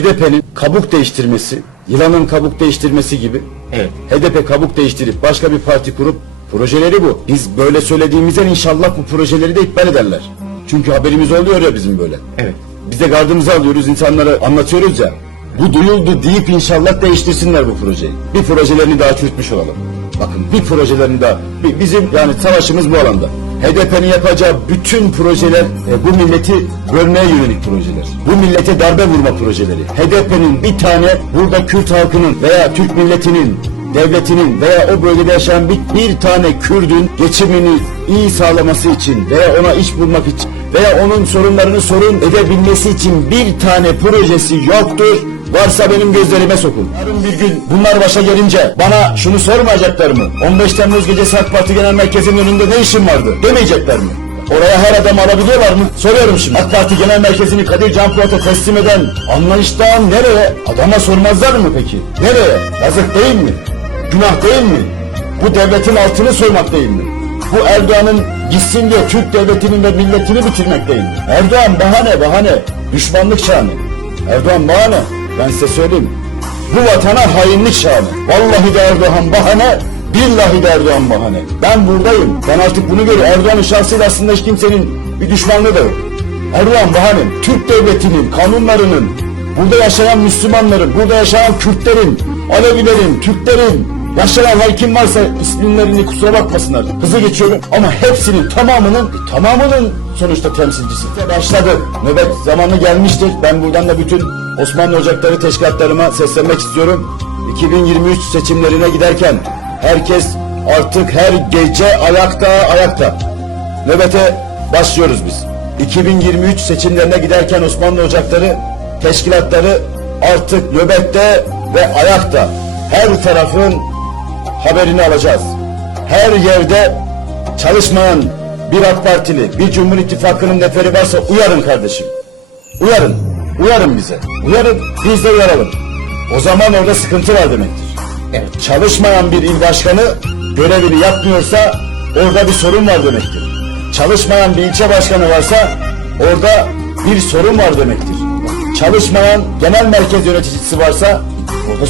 HDP'nin kabuk değiştirmesi, yılanın kabuk değiştirmesi gibi Evet. HDP kabuk değiştirip başka bir parti kurup projeleri bu. Biz böyle söylediğimizden inşallah bu projeleri de iptal ederler. Çünkü haberimiz oluyor ya bizim böyle. Evet. Biz de gardımızı alıyoruz, insanlara anlatıyoruz ya. Bu duyuldu deyip inşallah değiştirsinler bu projeyi. Bir projelerini daha çürütmüş olalım. Bakın bir projelerini daha. bi- Bizim yani savaşımız bu alanda. HDP'nin yapacağı bütün projeler e, bu milleti bölmeye yönelik projeler. Bu millete darbe vurma projeleri. HDP'nin bir tane burada Kürt halkının veya Türk milletinin devletinin veya o bölgede yaşayan bir, bir tane Kürdün geçimini iyi sağlaması için veya ona iş bulmak için veya onun sorunlarını sorun edebilmesi için bir tane projesi yoktur. Varsa benim gözlerime sokun. Yarın bir gün bunlar başa gelince bana şunu sormayacaklar mı? 15 Temmuz gecesi AK Parti Genel Merkezi'nin önünde ne işin vardı? Demeyecekler mi? Oraya her adam alabiliyorlar mı? Soruyorum şimdi. AK Parti Genel Merkezi'ni Kadir Can teslim eden anlayıştan nereye? Adama sormazlar mı peki? Nereye? Yazık değil mi? Günah değil mi? Bu devletin altını soymak değil mi? Bu Erdoğan'ın gitsin diye Türk devletinin ve milletini bitirmek değil mi? Erdoğan bahane bahane. Düşmanlık şanı. Erdoğan bahane. Ben size söyleyeyim. Bu vatana hainlik şanı. Vallahi de Erdoğan bahane. Billahi de Erdoğan bahane. Ben buradayım. Ben artık bunu görüyorum. Erdoğan'ın şahsıyla aslında hiç kimsenin bir düşmanlığı da yok. Erdoğan bahane. Türk devletinin, kanunlarının, burada yaşayan Müslümanların, burada yaşayan Kürtlerin, Alevilerin, Türklerin, yaşayan her kim varsa isimlerini kusura bakmasınlar. Hızlı geçiyorum ama hepsinin tamamının, tamamının sonuçta temsilcisi. Başladı. Nöbet zamanı gelmiştir. Ben buradan da bütün Osmanlı Ocakları teşkilatlarıma seslenmek istiyorum. 2023 seçimlerine giderken herkes artık her gece ayakta ayakta. Nöbete başlıyoruz biz. 2023 seçimlerine giderken Osmanlı Ocakları teşkilatları artık nöbette ve ayakta. Her tarafın haberini alacağız. Her yerde çalışmayan bir AK Partili, bir Cumhur İttifakı'nın neferi varsa uyarın kardeşim. Uyarın. Uyarın bize. Uyarın. Biz de uyaralım. O zaman orada sıkıntı var demektir. Evet. Çalışmayan bir il başkanı görevini yapmıyorsa orada bir sorun var demektir. Çalışmayan bir ilçe başkanı varsa orada bir sorun var demektir. Çalışmayan genel merkez yöneticisi varsa orada